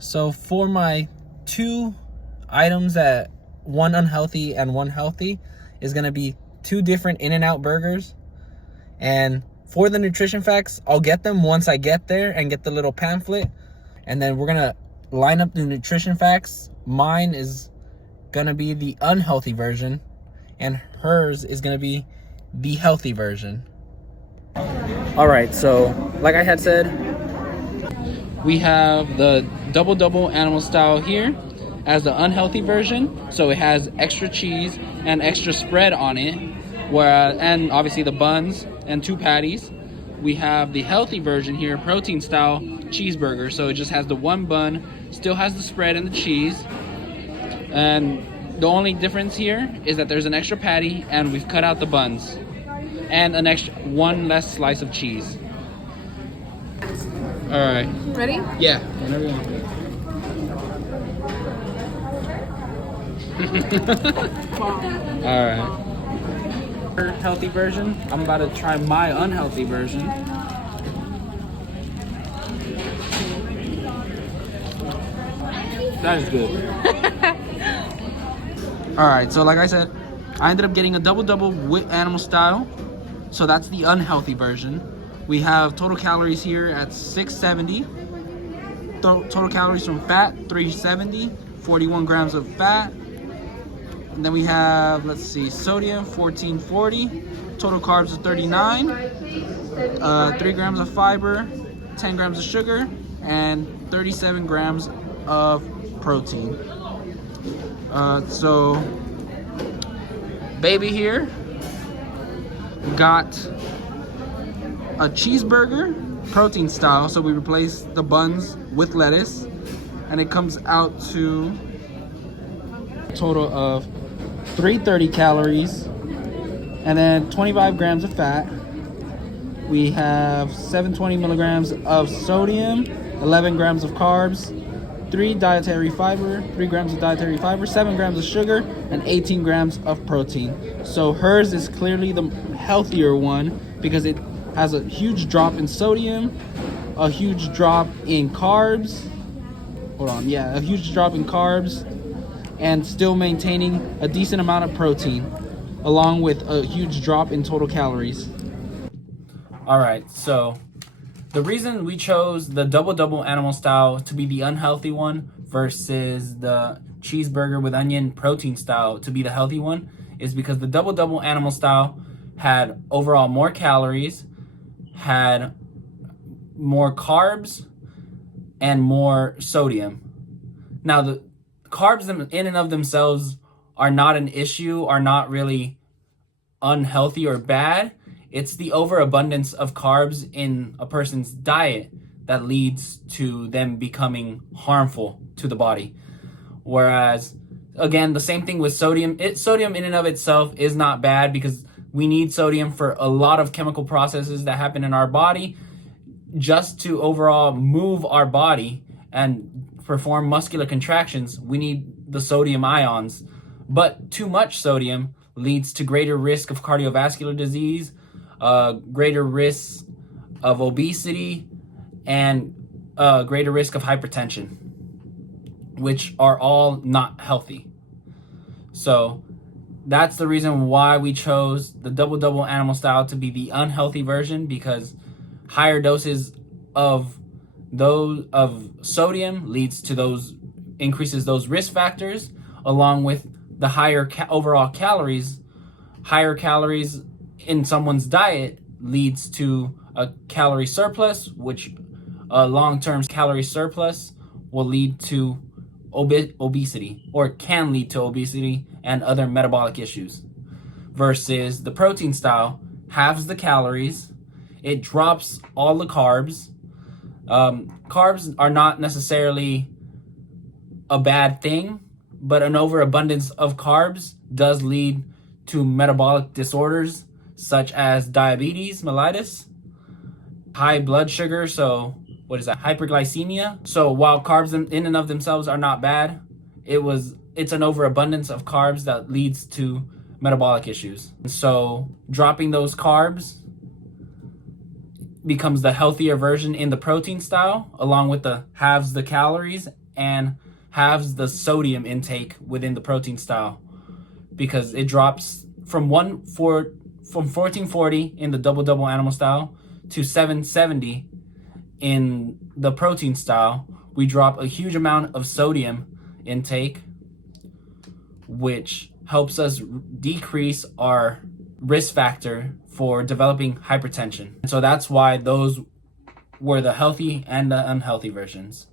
So for my two items, that one unhealthy and one healthy, is going to be two different In-N-Out burgers. And for the nutrition facts, I'll get them once I get there and get the little pamphlet. And then we're going to line up the nutrition facts. Mine is going to be the unhealthy version, and hers is going to be the healthy version. All right, so like I had said, we have the double animal style here as the unhealthy version. So it has extra cheese and extra spread on it, and obviously the buns and two patties. We have the healthy version here, protein style cheeseburger. So it just has the one bun, still has the spread and the cheese. And the only difference here is that there's an extra patty and we've cut out the buns and an extra one less slice of cheese. All right. Ready? Yeah. Whenever you want. All right. Healthy version. I'm about to try my unhealthy version. That is good. All right, so like I said, I ended up getting a double with animal style. So that's the unhealthy version. We have total calories here at 670. Total calories from fat, 370. 41 grams of fat. And then we have, let's see, sodium, 1440. Total carbs is 39. 3 grams of fiber, 10 grams of sugar, and 37 grams of protein. So, baby here got a cheeseburger, protein style. So we replace the buns with lettuce, and it comes out to a total of 330 calories, and then 25 grams of fat. We have 720 milligrams of sodium, 11 grams of carbs, 3 dietary fiber, 3 grams of dietary fiber, 7 grams of sugar, and 18 grams of protein. So hers is clearly the healthier one because it has a huge drop in sodium, a huge drop in carbs. A huge drop in carbs, and still maintaining a decent amount of protein, along with a huge drop in total calories. All right, so the reason we chose the double animal style to be the unhealthy one versus the cheeseburger with onion protein style to be the healthy one is because the double animal style had overall more calories, had more carbs, and more sodium. Now, the carbs in and of themselves are not an issue, are not really unhealthy or bad. It's the overabundance of carbs in a person's diet that leads to them becoming harmful to the body. Whereas, again, the same thing with sodium. Sodium in and of itself is not bad because we need sodium for a lot of chemical processes that happen in our body just to overall move our body and perform muscular contractions. We need the sodium ions, but too much sodium leads to greater risk of cardiovascular disease, greater risk of obesity, and greater risk of hypertension, which are all not healthy. So that's the reason why we chose the double animal style to be the unhealthy version, because higher doses of sodium increases those risk factors, along with the higher overall calories. Higher calories in someone's diet leads to a calorie surplus, which a long-term calorie surplus will lead to obesity, or can lead to obesity and other metabolic issues. Versus the protein style halves the calories, it drops all the carbs. Carbs are not necessarily a bad thing, but an overabundance of carbs does lead to metabolic disorders such as diabetes mellitus, high blood sugar, hyperglycemia. So while carbs in and of themselves are not bad, it's an overabundance of carbs that leads to metabolic issues. So dropping those carbs becomes the healthier version in the protein style, along with the halves the calories and halves the sodium intake within the protein style, because it drops from 1440 in the double double animal style to 770 in the protein style. We drop a huge amount of sodium intake, which helps us decrease our risk factor for developing hypertension. So that's why those were the healthy and the unhealthy versions.